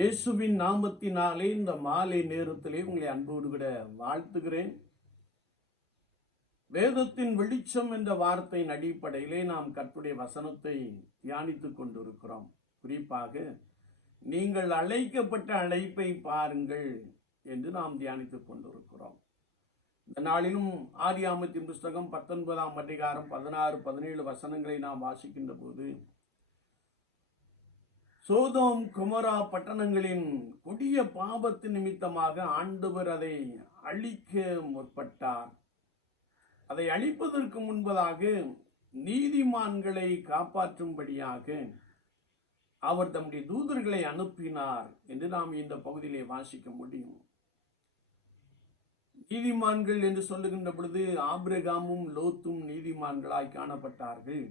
இயேசுவின் நாமத்தினாலே இந்த மாலை நேரத்திலே உங்களை அன்போடு கூட வாழ்த்துகிறேன். வேதத்தின் வெளிச்சம் என்ற வார்த்தையின் அடிப்படையிலே நாம் கற்புடைய வசனத்தை தியானித்துக் கொண்டிருக்கிறோம். குறிப்பாக நீங்கள் அழைக்கப்பட்ட அழைப்பை பாருங்கள் என்று நாம் தியானித்துக் கொண்டிருக்கிறோம். இந்த நாளிலும் ஆதியாமத்தின் புஸ்தகம் பத்தொன்பதாம் அதிகாரம் பதினாறு பதினேழு வசனங்களை நாம் வாசிக்கின்ற போது சோதோம் குமரா பட்டணங்களின் கொடிய பாபத்து நிமித்தமாக ஆண்டவர் அதை அழிக்க முற்பட்டார். அதை அழிப்பதற்கு முன்பதாக நீதிமான்களை காப்பாற்றும்படியாக அவர் தம்முடைய தூதர்களை அனுப்பினார் என்று நாம் இந்த பகுதியிலே வாசிக்க முடியும். நீதிமான்கள் என்று சொல்லுகின்ற பொழுது ஆபிரகாமும் லோத்தும் நீதிமான்களாய் காணப்பட்டார்கள்.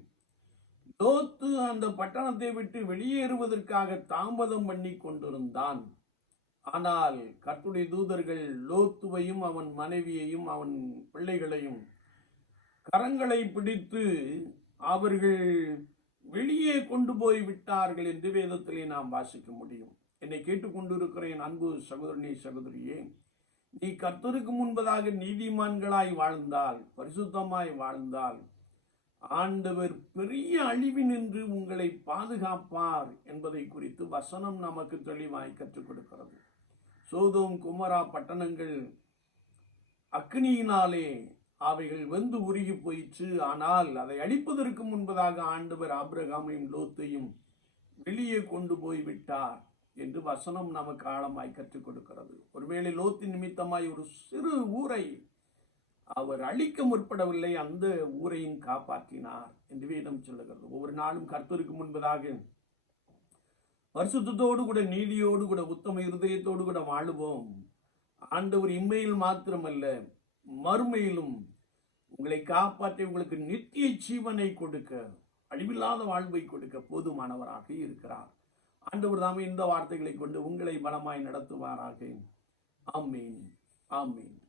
லோத்து அந்த பட்டணத்தை விட்டு வெளியேறுவதற்காக தாமதம் பண்ணி கொண்டிருந்தான். ஆனால் கர்த்துடைய தூதர்கள் லோத்துவையும் அவன் மனைவியையும் அவன் பிள்ளைகளையும் கரங்களை பிடித்து அவர்கள் வெளியே கொண்டு போய் விட்டார்கள் என்று வேதத்திலே நாம் வாசிக்க முடியும். என்னை கேட்டுக்கொண்டிருக்கிறேன் அன்பு சகோதரனி சகோதரியே நீ கர்த்தருக்கு முன்பதாக நீதிமான்களாய் வாழ்ந்தால் பரிசுத்தமாய் வாழ்ந்தால் ஆண்டவர் பெரிய அழிவினின்று உங்களை பாதுகாப்பார் என்பதை குறித்து வசனம் நமக்கு தெளிவாய் கற்றுக் கொடுக்கிறது. சோதோம் குமரா பட்டணங்கள் அக்னியினாலே அவைகள் வெந்து உருகி போயிற்று. ஆனால் அதை அழிப்பதற்கு முன்பதாக ஆண்டவர் ஆப்ரகாமையும் லோத்தையும் வெளியே கொண்டு போய் விட்டார் என்று வசனம் நமக்கு ஆழமாய் கற்றுக் கொடுக்கிறது. ஒருவேளை லோத்தின் நிமித்தமாய் ஒரு சிறு ஊரை அவர் அழிக்க முற்படவில்லை அந்த ஊரையும் காப்பாற்றினார் என்று வேதம் சொல்லுகிறது. ஒவ்வொரு நாளும் கர்த்தருக்கு முன்பதாக வருஷத்தோடு கூட நீதியோடு கூட உத்தம இருதயத்தோடு கூட வாழுவோம். ஆண்டவர் இம்மையில் மாத்திரமல்ல மறுமையிலும் உங்களை காப்பாற்றி உங்களுக்கு நித்திய ஜீவனை கொடுக்க அழிவில்லாத வாழ்வை கொடுக்க போதுமானவராக இருக்கிறார். ஆண்டவர் தாமே இந்த வார்த்தைகளை கொண்டு உங்களை பலமாய் நடத்துவாராக. ஆமீன். ஆமீன்.